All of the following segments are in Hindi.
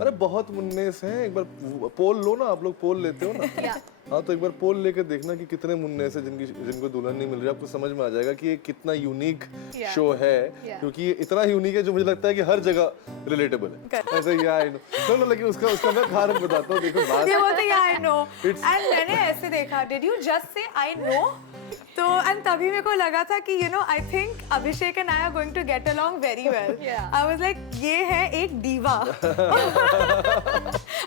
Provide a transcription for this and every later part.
अरे बहुत मुन्नेस हैं, एक बार पोल लो ना, आप लोग पोल लेते हो ना। हाँ तो एक बार पोल लेकर देखना कि कितने मुन्नेस हैं जिनको दुल्हन नहीं मिल रही, आपको समझ में आ जाएगा कि ये कितना यूनिक शो है, क्योंकि ये इतना यूनिक है जो मुझे लगता है कि हर जगह रिलेटेबल है। ऐसे ही आई नो नो, लेकिन उसका मैं कारण बताता हूँ। देखो बात ये बोलते हैं आई नो, एंड मैंने ऐसे देखा, did you just say I know? तो एंड तभी मेरे को लगा था कि you know I think Abhishek and I are going to get along very well. I was like ये है एक डीवा।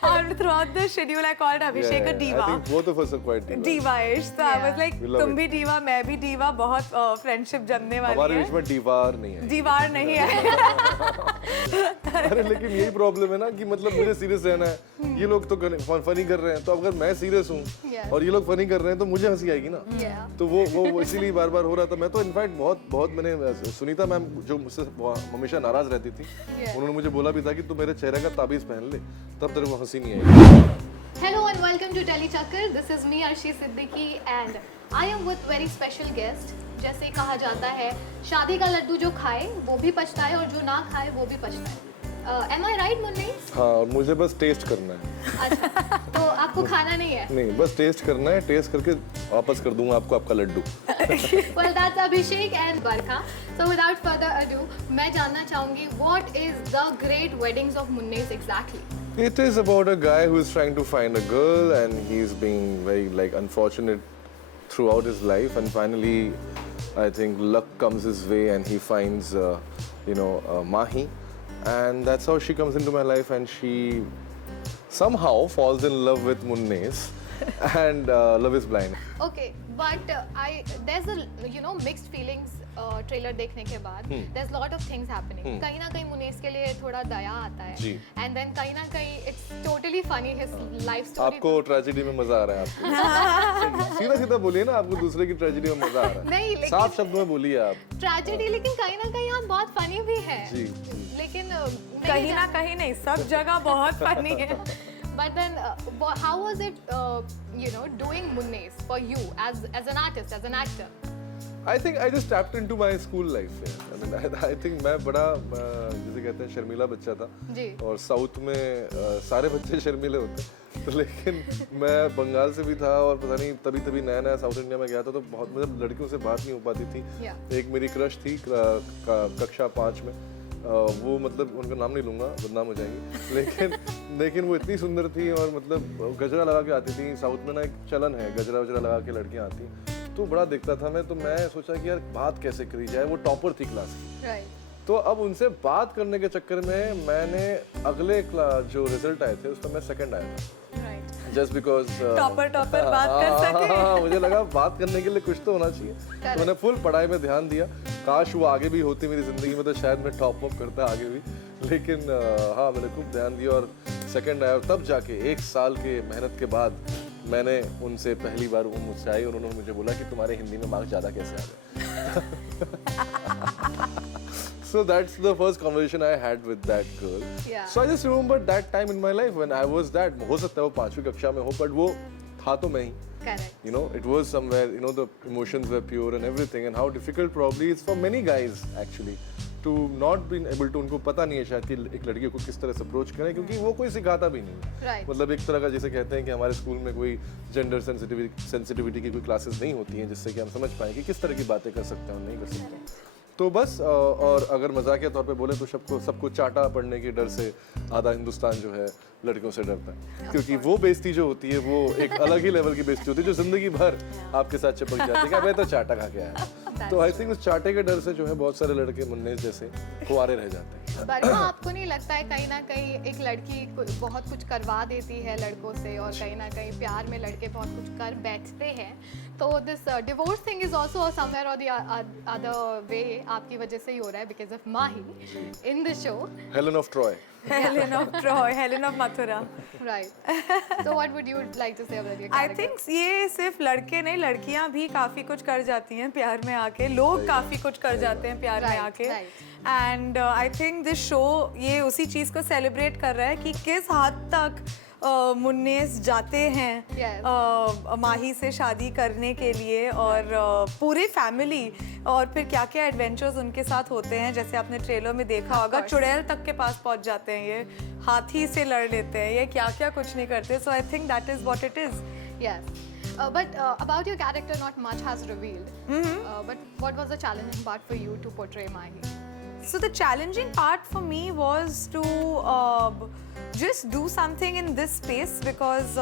और throughout the schedule I called Abhishek a diva. both of us are quite divas. Diva-ish, तो आई वाज लाइक तुम भी डीवा मैं भी डीवा, बहुत फ्रेंडशिप जमने वाली है। हमारे बीच में दीवार नहीं है। दीवार नहीं है। अरे लेकिन यही प्रॉब्लम है ना कि मतलब मुझे सीरियस रहना है, ये लोग तो फनी कर रहे हैं, तो अगर मैं सीरियस हूँ और ये लोग फनी कर रहे हैं तो मुझे हंसी आएगी ना। तो वो इसीलिए बार बार हो रहा था। मैं तो इनफैक्ट बहुत मैंने सुनीता मैम जो मुझसे हमेशा नाराज रहती थी, उन्होंने मुझे बोला भी था कि तू मेरे चेहरे का ताबीज पहन ले, तब तेरे को हंसी नहीं आएगी। Hello and welcome to Delhi Chakkar. This is me Arshi Siddiqui and I am with very special guest. जैसे कहा जाता है शादी का लड्डू जो खाए वो भी पछताए और जो ना खाए वो भी पछताए। Am I right, मुन्नीस? हाँ, और मुझे बस टेस्ट करना है। अच्छा, तो आपको खाना नहीं है? नहीं, बस टेस्ट करना है, टेस्ट करके वापस कर दूंगा आपको आपका Laddu. Well, that's Abhishek and Barkha. So without further ado, मैं जानना चाहूँगी what is the great weddings of मुन्नीस exactly? It is about a guy who is trying to find a girl and he's being very unfortunate throughout his life, and finally I think luck comes his way and he finds Mahi, and that's how she comes into my life and she somehow falls in love with Munnes and love is blind. Okay, but there's a mixed feelings trailer देखने के बाद। there's lot of things happening. कहीं ना कहीं मुनीस के लिए थोड़ा दया आता है, and then कहीं ना कहीं it's totally funny his life story. आपको ट्रेजेडी में मजा आ रहा है? आपको सीधा सीधा बोलिए ना, आपको दूसरे की ट्रेजेडी में मजा आ रहा है? नहीं, लेकिन साफ शब्दों में बोलिए आप। ट्रेजेडी, लेकिन कहीं ना कहीं आप बहुत फनी भी है। लेकिन कहीं ना कहीं नहीं, सब जगह बहुत फनी है। But then, how was it, doing Munnes for you as an artist, as an actor? I think I just tapped into my school life. I mean, I think मैं बड़ा जैसे कहते हैं शर्मीला बच्चा था, और साउथ में सारे बच्चे शर्मीले होते हैं, तो लेकिन मैं बंगाल से भी था और पता नहीं तभी नया साउथ इंडिया में गया था, तो बहुत मतलब लड़कियों से बात नहीं हो पाती थी। एक मेरी क्रश थी कक्षा 5 में, वो मतलब उनका नाम नहीं लूँगा, बदनाम हो जाएंगी, लेकिन वो इतनी सुंदर थी और मतलब गजरा लगा के आती थी। साउथ में ना एक चलन है, गजरा लगा के लड़कियाँ आती, तो बड़ा देखता था मैं, तो मैं सोचा कि यार बात कैसे करी जाए। वो टॉपर थी क्लास की, तो अब उनसे बात करने के चक्कर में मैंने अगले जो रिजल्ट आए थे उसमें मैं सेकंड आया था, जस्ट बिकॉज टॉपर बात कर सके। मुझे लगा बात करने के लिए कुछ तो होना चाहिए, तो मैंने फुल पढ़ाई में ध्यान दिया। काश वो आगे भी होती मेरी जिंदगी में, तो शायद मैं टॉप अप करता आगे भी, लेकिन हाँ मैंने खूब ध्यान दिया और सेकंड आया। और तब जाके 1 साल के मेहनत के बाद मैंने उनसे पहली बार वो मुझसे आई, उन्होंने मुझे बोला कि तुम्हारे हिंदी में मार्क्स ज़्यादा कैसे आ गए। So that's the first conversation I had with that girl. So I just remember that time in my life when I was that, हो सकता है वो 5वीं कक्षा में हो, but वो था तो मैं ही। Correct. It was somewhere, the emotions were pure and everything, and how difficult probably it's for many guys actually to not being able to, उनको पता नहीं है शायद कि एक लड़की को किस तरह से अप्रोच करें, क्योंकि वो कोई सिखाता भी नहीं है। मतलब एक तरह का जैसे कहते हैं कि हमारे स्कूल में कोई जेंडर सेंसिटिविटी की कोई क्लासेस नहीं होती हैं जिससे कि हम समझ पाएं कि किस तरह की बातें कर सकते हैं और नहीं कर सकते हैं। तो बस, और अगर मजाकिया तौर पे बोले तो सबको चाटा पड़ने के डर से आधा हिंदुस्तान जो है लड़कियों से डरता है, क्योंकि वो बेइज्जती जो होती है वो एक अलग ही लेवल की बेइज्जती होती है, जो जिंदगी भर आपके साथ चिपक जाती है। मैं तो चाटा खा के आया, तो आई थिंक उस चाटे के डर से जो है बहुत सारे लड़के मुन्ने जैसे कुंवारे रह जाते हैं। बरखा, आपको नहीं लगता है कहीं ना कहीं एक लड़की बहुत कुछ करवा देती है लड़कों से, और कहीं ना कहीं प्यार में लड़के बहुत कुछ कर बैठते हैं, तो this divorce thing is also somewhere और द अदर वे आपकी वजह से ही हो रहा है, because of Mahi in the show Helen of Troy, Helen of Mathura, right. So what would you like to say about your I character? think ये सिर्फ लड़के नहीं, लड़कियां भी काफी कुछ कर जाती हैं प्यार में आके, लोग काफी कुछ कर जाते हैं प्यार में आके, and I think this show ये उसी चीज को सेलिब्रेट कर रहा है कि किस हद तक मुन्नेस जाते हैं Yes. माही से शादी करने के लिए और पूरी फैमिली और फिर क्या क्या एडवेंचर्स उनके साथ होते हैं, जैसे आपने ट्रेलर में देखा होगा चुड़ैल तक के पास पहुंच जाते हैं, ये हाथी से लड़ लेते हैं, ये क्या क्या कुछ नहीं करते. So I think that is what it is. Yes. But about your character, not much has revealed. But what was the challenging part for you to portray Mahi? So the challenging part for me was to just do something in this space because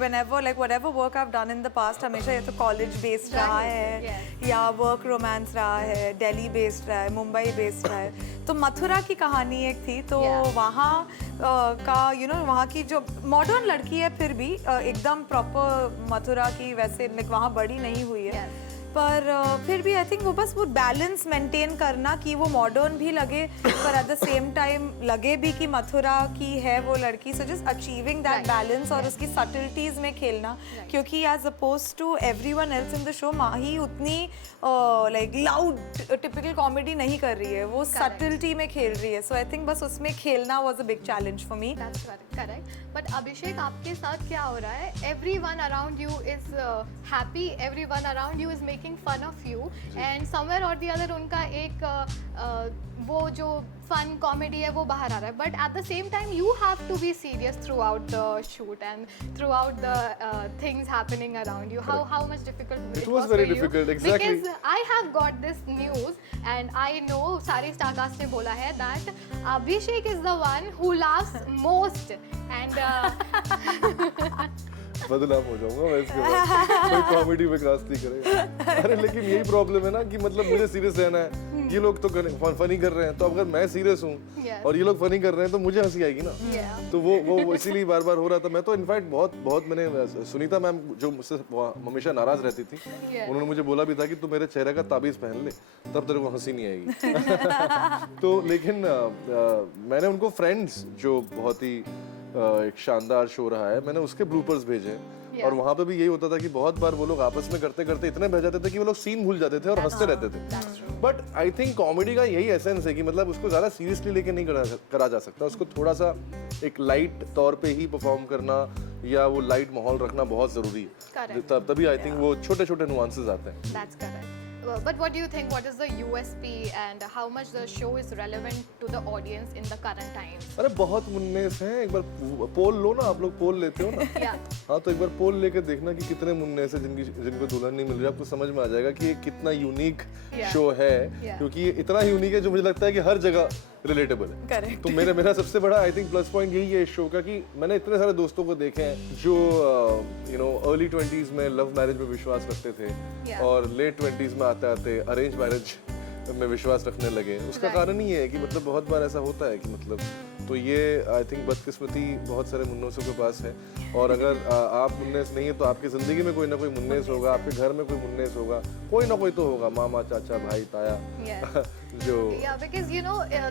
whenever like whatever work I've done in the past हमेशा या तो college based रहा है या work romance रहा है, Delhi based रहा है, Mumbai based रहा है. तो मथुरा की कहानी एक थी, तो वहाँ का वहाँ की जो मॉडर्न लड़की है फिर भी एकदम प्रॉपर मथुरा की वैसे वहाँ बड़ी नहीं हुई है, पर फिर भी आई थिंक वो बस वो बैलेंस मेंटेन करना कि वो मॉडर्न भी लगे पर एट द सेम टाइम लगे भी कि मथुरा की है वो लड़की. So just achieving that balance और उसकी सटल्टीज में खेलना, क्योंकि as opposed to everyone else in the show Mahi उतनी लाइक लाउड टिपिकल कॉमेडी नहीं कर रही है, वो सटल्टी में खेल रही है. सो आई थिंक बस उसमें खेलना was a big challenge for me. That's correct. But अभिषेक, आपके साथ क्या हो रहा है? Everyone around you is happy. Everyone around you is making fun of you. And somewhere or the other उनका एक वो जो fun comedy है वो बाहर आ रहा है. But at the same time you have to be serious throughout the shoot and throughout the things happening around you. How much difficult It was very for you? difficult, exactly. Because I have got this news and I know सारे स्टारकास्ट ने बोला है that Abhishek is the one who laughs most and बदनाम हो जाऊंगा मैं इसके बाद, कोई कॉमेडी में कास्ट नहीं करेगा. अरे लेकिन यही प्रॉब्लम है ना कि मतलब मुझे सीरियस रहना है, ये लोग तो फनी कर रहे हैं, तो अगर मैं सीरियस हूँ और ये लोग फनी कर रहे हैं तो मुझे हंसी आएगी ना. तो वो इसीलिए बार बार हो रहा था. मैं तो इनफैक्ट बहुत मैंने सुनीता मैम जो मुझसे हमेशा नाराज रहती थी, उन्होंने मुझे बोला भी था कि तू मेरे चेहरे का ताबीज पहन ले तब तेरे को हंसी नहीं आएगी. तो लेकिन मैंने उनको फ्रेंड्स जो बहुत ही एक शानदार शो रहा है, मैंने उसके ब्लूपर्स भेजे हैं और वहाँ पे भी यही होता था कि बहुत बार वो लोग आपस में करते करते इतने बह जाते थे कि वो लोग सीन भूल जाते थे और हंसते रहते थे. बट आई थिंक कॉमेडी का यही एसेंस है कि मतलब उसको ज़्यादा सीरियसली लेके नहीं करा जा सकता, उसको थोड़ा सा एक लाइट तौर पे ही परफॉर्म करना या वो लाइट माहौल रखना बहुत ज़रूरी है. तभी आई थिंक वो छोटे छोटे नुआंसेस आते हैं. That's correct. But what do you think? What is the USP and how much the show is relevant to the audience in the current times? अरे बहुत मुन्नेस हैं, एक बार पोल लो ना, आप लोग पोल लेते हो ना. हाँ, तो एक बार पोल लेके देखना कि कितने मुन्नेस हैं जिनको दुल्हन नहीं मिल रही. आपको समझ में आ जाएगा कि ये कितना यूनिक शो है, क्योंकि ये इतना यूनिक है जो मुझे लगता है कि हर जगह रिलेटेबल है. Correct. तो मेरा सबसे बड़ा आई थिंक प्लस पॉइंट यही है इस शो का कि मैंने इतने सारे दोस्तों को देखे हैं जो अर्ली 20s में लव मैरिज में विश्वास रखते थे और लेट 20s में आते आते अरेंज मैरिज में विश्वास रखने लगे. उसका कारण ही है कि मतलब बहुत बार ऐसा होता है कि मतलब, तो ये आई थिंक बदकिस्मती बहुत सारे मुन्नोसों के पास है. और अगर आप मुन्नेस नहीं है तो आपकी जिंदगी में कोई ना कोई मुन्नेस होगा, आपके घर में कोई मुन्नेस होगा, कोई ना कोई तो होगा, मामा चाचा भाई ताया. जो because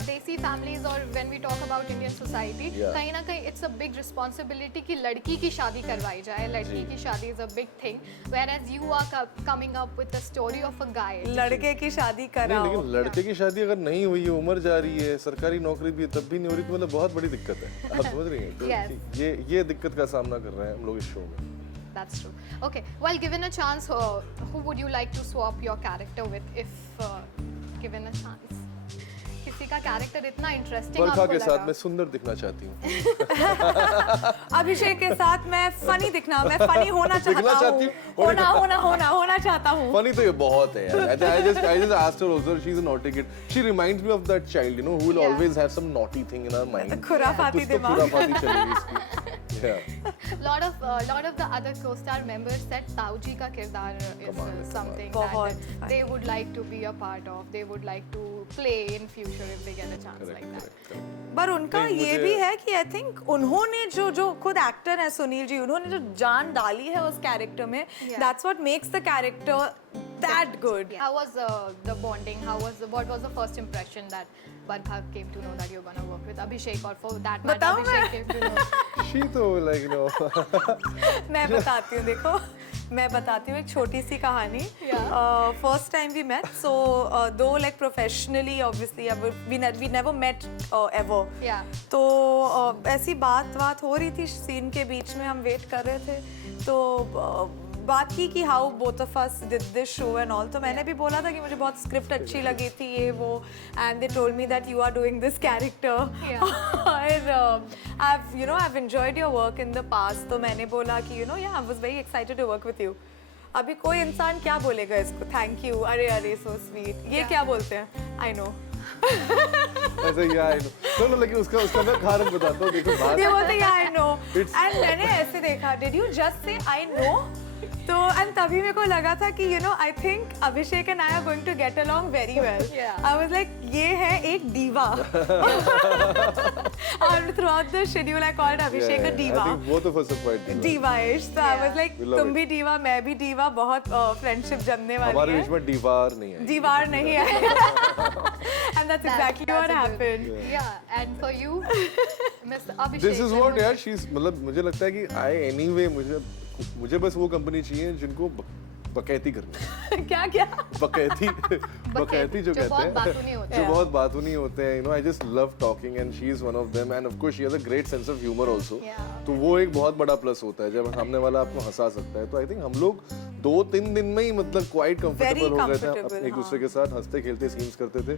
desi families or when we talk about Indian society, कहीं ना कहीं it's a big responsibility कि लड़की की शादी करवाई जाए. लड़की की शादी is a big thing, whereas you are coming up with the story of a guy. लड़के की शादी कराओ. लेकिन लड़के की शादी अगर नहीं हुई है, उम्र जा रही है, सरकारी नौकरी भी है, तब भी नहीं हो रही, तो मतलब बहुत बड़ी दिक्कत है. आप समझ रही हैं? तो ये दिक्कत का सामना कर रहे हैं हम लोग इस शो में. That's true. Okay, well, given a chance, who would you like to swap your character with if given a chance? किसी का कैरेक्टर इतना इंटरेस्टिंग आपको वर्षा लगा? के साथ मैं सुंदर दिखना चाहती हूँ. अभिषेक के साथ मैं फनी मैं फनी होना चाहता हूँ. होना चाहता हूँ. फनी तो ये बहुत है यार. I just asked her also. She's a naughty kid. She reminds me of that child, who will always have some naughty thing in her mind. खुराफाती दिमाग. खुराफाती चलेगी इसकी. Yeah. lot of the other co-star members said ताऊजी का किरदार is something that they would like to be a part of. They would like to play in future if they get a chance like that. पर उनका ये भी है कि आई थिंक उन्होंने जो खुद एक्टर है सुनील जी, उन्होंने जो जान डाली है उस कैरेक्टर में, that's what makes the character that good. How was the bonding? What was the first impression that Barbha came to know that you're gonna work with Abhishek, or for that matter Abhishek came to know? she तो like you know मैं बताती हूँ, देखो मैं बताती हूँ एक छोटी सी कहानी. First time we met, so though like professionally obviously we never met ever. तो ऐसी बात हो रही थी सीन के बीच में, हम वेट कर रहे थे तो बात की कि how both of us did this show and all. तो मैंने भी बोला था कि मुझे बहुत स्क्रिप्ट अच्छी लगी थी ये वो, and they told me that you are doing this character और I've enjoyed your work in the past. तो मैंने बोला कि I was very excited to work with you. अभी कोई इंसान क्या बोलेगा इसको, थैंक यू, अरे अरे सो स्वीट, ये क्या बोलते हैं, आई नो. ऐसे ही आई नो. चलो लेकिन उसका मैं कारण बताता हूँ. देखो बात ये बोलते हैं आई नो, एंड मैंने ऐसे देखा, did you just say I know. तो एंड तभी मेरे को लगा था कि I think Abhishek and I are going to get along very well. I was like ये है एक दीवा. और throughout the schedule I called Abhishek a diva. I think both of us are quite दीवाइश. तो आई वाज लाइक तुम भी दीवा, मैं भी दीवा, बहुत फ्रेंडशिप जमने वाली है. हमारे बीच में दीवार नहीं है. दीवार नहीं है. And that's exactly what happened. Yeah, and for you, Mr. Abhishek. This is what यार she's मतलब मुझे लगता है कि I anyway मुझे बस वो कंपनी चाहिए जिनको बकैती करनी है. क्या क्या बकैती जो कहते हैं, जो बहुत बातूनी होते हैं. I just love talking and she is one of them, and of course she has a great sense of humor also. तो वो एक बहुत बड़ा प्लस होता है जब सामने वाला आपको हंसा सकता है. तो आई थिंक हम लोग 2-3 दिन में ही मतलब क्वाइट कंफर्टेबल हो गए थे, एक दूसरे के साथ हंसते खेलते सीन्स करते थे.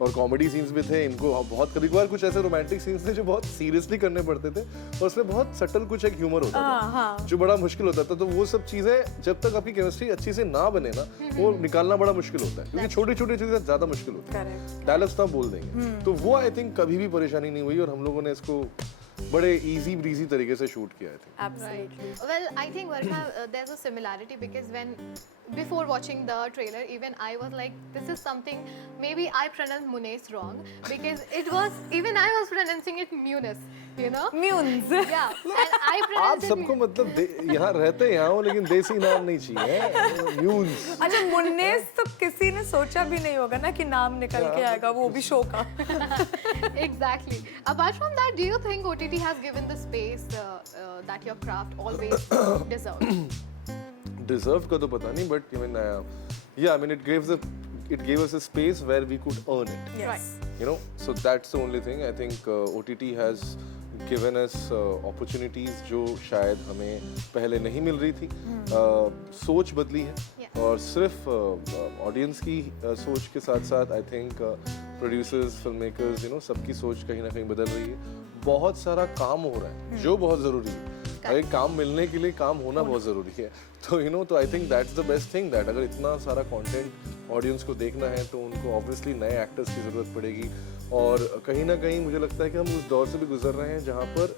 और कॉमेडी सीन्स भी थे. इनको बहुत कभी कभार कुछ ऐसे रोमांटिक सीन्स थे जो बहुत सीरियसली करने पड़ते थे, और उसमें बहुत सटल कुछ एक ह्यूमर होता था जो बड़ा मुश्किल होता था. तो वो सब चीजें जब तक आपकी केमिस्ट्री अच्छी से ना बने ना, वो निकालना बड़ा मुश्किल होता है, क्योंकि छोटी छोटी चीजें ज्यादा मुश्किल होती है. डायलॉग्स तो आप बोल देंगे. तो वो आई थिंक कभी भी परेशानी नहीं हुई, और हम लोगों ने इसको बड़े इजी ब्रीजी तरीके से शूट किया है. Absolutely. Well, I think Varka, there's a similarity because before watching the trailer, even I was like, this is something, maybe I pronounced Munes wrong because even I was pronouncing it Munis, Munes. Yeah, and I आप pronounced it सबको मतलब यहाँ रहते यहाँ हो, लेकिन देसी नाम नहीं चाहिए. म्यून्स. अच्छा, मुन्नेस तो किसी ने सोचा भी नहीं होगा ना कि नाम निकल के आएगा, वो भी शो का. Exactly. Apart from that, do you think OTT has given the space that your craft always deserved? Deserve का तो पता नहीं, but I mean it gave us a space where we could earn it. Yes. So that's the only thing. I think OTT has given us opportunities जो शायद हमें पहले नहीं मिल रही थी. सोच बदली है, और सिर्फ ऑडियंस की सोच के साथ साथ I think producers, film makers, सबकी सोच कहीं ना कहीं बदल रही है. बहुत सारा काम हो रहा है जो बहुत ज़रूरी है. अगर काम मिलने के लिए काम होना बहुत ज़रूरी है. तो तो आई think that's the best thing, that अगर इतना सारा कंटेंट ऑडियंस को देखना है तो उनको ऑब्वियसली नए एक्टर्स की ज़रूरत पड़ेगी. और कहीं ना कहीं मुझे लगता है कि हम उस दौर से भी गुजर रहे हैं जहाँ पर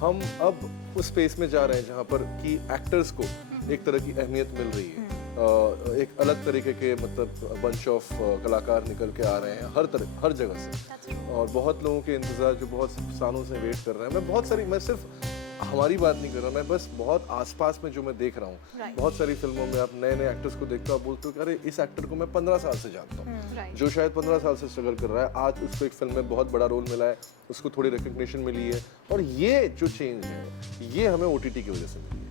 हम अब उस स्पेस में जा रहे हैं जहाँ पर कि एक्टर्स को एक तरह की अहमियत मिल रही है. एक अलग तरीके के मतलब बंच ऑफ कलाकार निकल के आ रहे हैं हर जगह से, और बहुत लोगों के इंतज़ार जो बहुत सालों से वेट कर रहे हैं. मैं सिर्फ हमारी बात नहीं कर रहा, मैं बस बहुत आसपास में जो मैं देख रहा हूँ, बहुत सारी फिल्मों में आप नए नए एक्टर्स को देखते हो, आप बोलते हो कि अरे इस एक्टर को मैं 15 साल से जानता हूँ. जो शायद 15 साल से स्ट्रगल कर रहा है, आज उसको एक फिल्म में बहुत बड़ा रोल मिला है, उसको थोड़ी रिकग्निशन मिली है. और ये जो चेंज है ये हमें OTT की वजह से मिली है,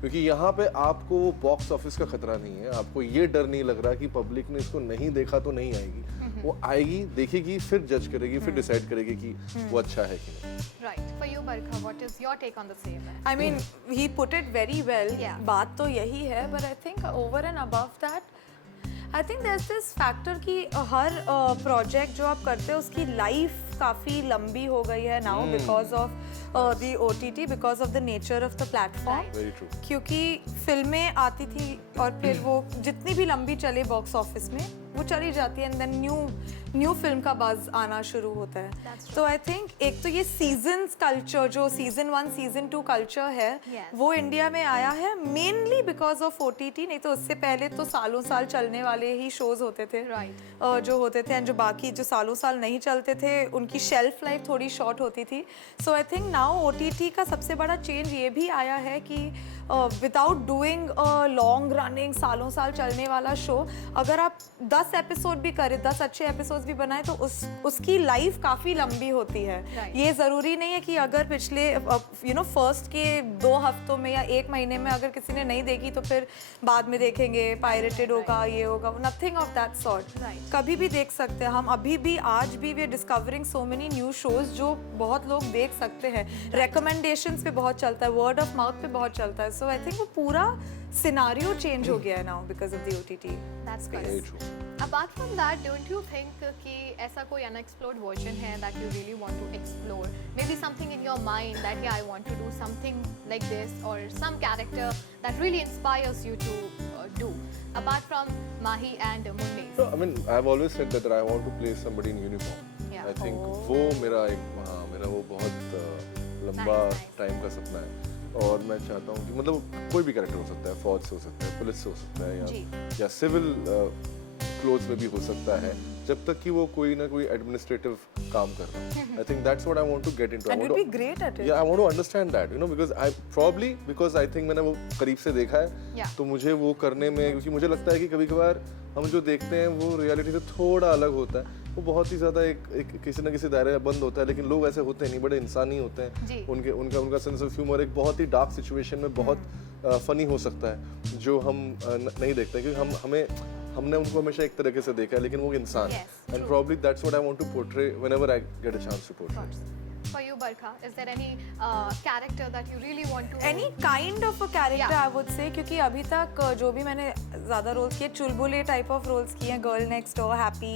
क्योंकि यहाँ पे आपको वो बॉक्स ऑफिस का खतरा नहीं है. आपको ये डर नहीं लग रहा कि पब्लिक ने इसको नहीं देखा तो नहीं आएगी. वो आएगी, देखेगी, फिर जज करेगी, फिर डिसाइड करेगी कि वो अच्छा है कि नहीं. Right. For you, Barkha, what is your take on the same? I mean, he put it very well. Yeah. बात तो यही है, but I think over and above that, I think there's this factor कि हर project जो आप करते हो उसकी life काफ़ी लंबी हो गई है now because of the OTT, because of the nature of the platform. Very true. क्योंकि फिल्में आती थी और फिर वो जितनी भी लंबी चले बॉक्स ऑफिस में वो चली जाती है, एंड देन न्यू फिल्म का बज़ आना शुरू होता है. तो आई थिंक एक तो ये सीजन्स कल्चर जो सीजन 1 सीजन 2 कल्चर है, वो इंडिया में आया है मेनली बिकॉज ऑफ OTT. नहीं तो उससे पहले तो सालों साल चलने वाले ही शोज होते थे जो होते थे, एंड जो बाकी जो सालों साल नहीं चलते थे उनकी शेल्फ लाइफ थोड़ी शॉर्ट होती थी. सो आई थिंक नाउ OTT का सबसे बड़ा चेंज ये भी आया है कि without doing a long running सालों साल चलने वाला शो, अगर आप 10 एपिसोड भी करें, 10 अच्छे एपिसोड्स भी बनाए तो उसकी लाइफ काफ़ी लंबी होती है। ये ज़रूरी नहीं है कि अगर पिछले फर्स्ट के 2 हफ्तों में या 1 महीने में अगर किसी ने नहीं देखी तो फिर बाद में देखेंगे, पायरेटेड होगा, ये होगा, नथिंग ऑफ दैट सॉर्ट। कभी भी देख सकते हैं हम, अभी भी आज भी we are discovering so many new shows जो बहुत लोग देख सकते हैं। रिकमेंडेशंस पे बहुत चलता है, वर्ड ऑफ माउथ पे बहुत चलता है। सो आई थिंक वो पूरा सिनारियो चेंज हो गया है now because of the OTT। That's correct. Apart from that, don't you think कि ऐसा कोई unexplored version है that you really want to explore? Maybe something in your mind that yeah, I want to do something like this, or some character that really inspires you to do. Apart from Mahi and Munnis. So, I mean, I've always said that I want to play somebody in uniform. Yeah. I think वो मेरा वो बहुत लंबा टाइम का सपना है। और मैं चाहता हूँ कि मतलब कोई भी कैरेक्टर हो सकता है, फौज से हो सकता है, पुलिस से हो सकता है, या सिविल क्लोथ्स में भी हो सकता है, जब तक कि वो कोई ना कोई एडमिनिस्ट्रेटिव काम कर रहा है। I think that's what I want to get into. And you'll be great at it. Yeah, I want to understand that, you know, because I think मैंने वो करीब से देखा है, तो मुझे वो करने में, क्योंकि मुझे लगता है कि कभी-कभार हम जो देखते हैं वो रियलिटी से थोड़ा अलग होता है। वो बहुत ही ज़्यादा एक किसी ना किसी दायरे में बंद होता है, लेकिन लोग ऐसे होते नहीं, बड़े इंसानी होते हैं। उनका सेंस ऑफ ह्यूमर एक बहुत ही डार्क सिचुएशन में बहुत फनी हो सकता है, जो हम नहीं देखते, क्योंकि हमने उनको हमेशा एक तरीके से देखा है, लेकिन वो इंसान है। And probably that's what I want to portray whenever I get a chance to portray. For you, Barkha, is there any character that you really want to? Any kind of a character, I would say, क्योंकि अभी तक जो भी मैंने ज़्यादा रोल्स किए, चुलबुले टाइप ऑफ रोल्स किए हैं, girl next door, happy,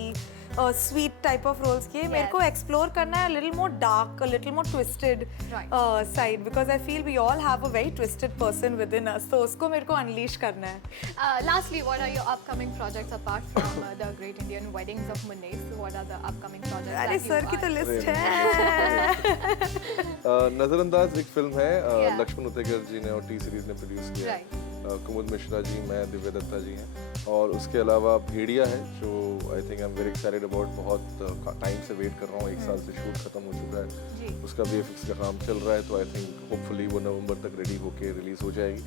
sweet type of roles किए। मेरे को एक्सप्लोर करना है little more dark, little more twisted side, because I feel we all have a very twisted person within us, तो उसको मेरे को अनलीश करना है। Lastly, what are your upcoming projects apart from the Great Indian Weddings of Munnis? What are the upcoming projects? अरे सर की तो लिस्ट है। नजरअंदाज एक फिल्म है, लक्ष्मण उतेकर जी ने और टी सीरीज ने प्रोड्यूस किया है। कुमुद मिश्रा जी, मैं, दिव्या दत्ता जी हैं, और उसके अलावा भेड़िया है, जो I think I am very excited about. बहुत टाइम से वेट कर रहा हूँ, 1 साल से शूट खत्म हो चुका है, उसका VFX का काम चल रहा है, तो आई थिंक होपफुली वो नवंबर तक रेडी होके रिलीज हो जाएगी।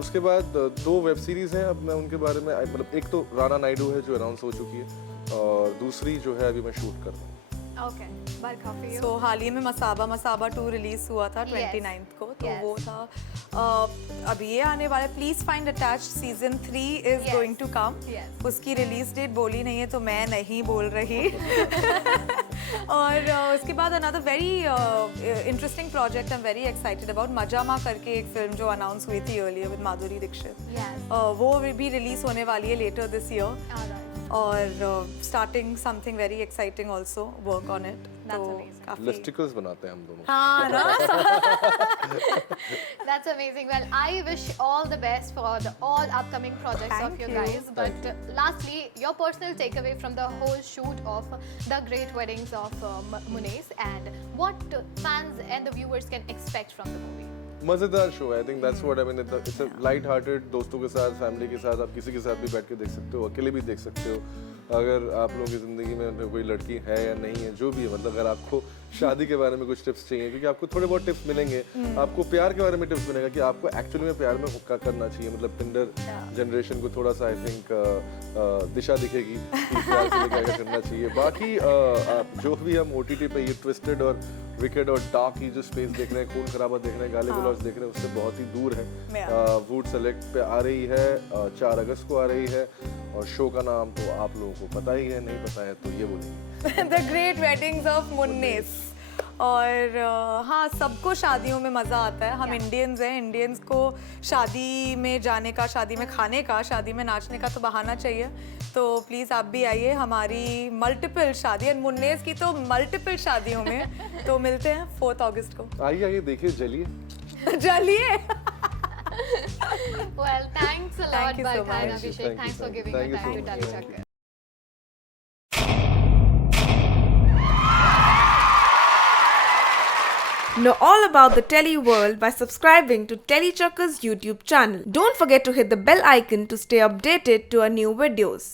उसके बाद 2 वेब सीरीज हैं, अब मैं उनके बारे में मतलब, एक तो राणा नायडू है जो अनाउंस हो चुकी है, और दूसरी जो है अभी मैं शूट कर रहा हूँ। Okay, Barkha, for you? So हाल ही में मसाबा 2 रिलीज हुआ था 29th को, तो वो था। अभी ये आने वाला please find attached season 3 is going to come. उसकी रिलीज डेट बोली नहीं है, तो मैं नहीं बोल रही। और उसके बाद another very interesting project I am very excited about, मजामा करके एक फिल्म जो अनाउंस हुई थी अर्लियर विद माधुरी दीक्षित। वो भी रिलीज होने वाली है लेटर दिस ईयर, और starting something very exciting also, work on it. Listicles बनाते हैं हम दोनों। हाँ ना। That's amazing. Well, I wish all the best for all upcoming projects of you guys. But lastly, your personal takeaway from the whole shoot of the Great Weddings of Munnis, and what fans and the viewers can expect from the movie. मजेदार शो है, I think that's what I mean. It's a light hearted, दोस्तों के साथ, फैमिली के साथ, आप किसी के साथ भी बैठ के देख सकते हो, अकेले भी देख सकते हो। अगर आप लोगों की ज़िंदगी में कोई लड़की है या नहीं है, जो भी है, मतलब अगर आपको शादी के बारे में कुछ टिप्स चाहिए, क्योंकि आपको थोड़े बहुत टिप्स मिलेंगे, आपको प्यार के बारे में टिप्स मिलेगा कि आपको एक्चुअली में प्यार में क्या करना चाहिए, मतलब टिंडर जनरेशन को थोड़ा सा आई थिंक दिशा दिखेगी कि प्यार से क्या करना चाहिए। बाकी जो भी हम OTT पे ये ट्विस्टेड और विकेड और डार्क की जो स्पेस देख रहे हैं, खून खराबा देख रहे हैं, गाली गलौज देख रहे हैं, उससे बहुत ही दूर है। वुड सेलेक्ट पे आ रही है, 4 अगस्त को आ रही है, और शो का नाम तो आप लोगों को पता ही है, नहीं पता है तो ये बोलेंगे, द ग्रेट वेडिंग्स ऑफ मुन्निस। और हाँ, सबको शादियों में मज़ा आता है। हम इंडियंस हैं, इंडियंस को शादी में जाने का, शादी में खाने का, शादी में नाचने का तो बहाना चाहिए। तो प्लीज़ आप भी आइए हमारी मल्टीपल शादी, एंड मुन्नेस की तो मल्टीपल शादियों में। तो मिलते हैं 4 अगस्त को। आइए देखिए, जलिए जलिए। Well, thanks a lot, Barkha and Abhishek. Thanks for giving your time to Tally Chakkar. Know all about the Telly world by subscribing to Telly Chakkar's YouTube channel. Don't forget to hit the bell icon to stay updated to our new videos.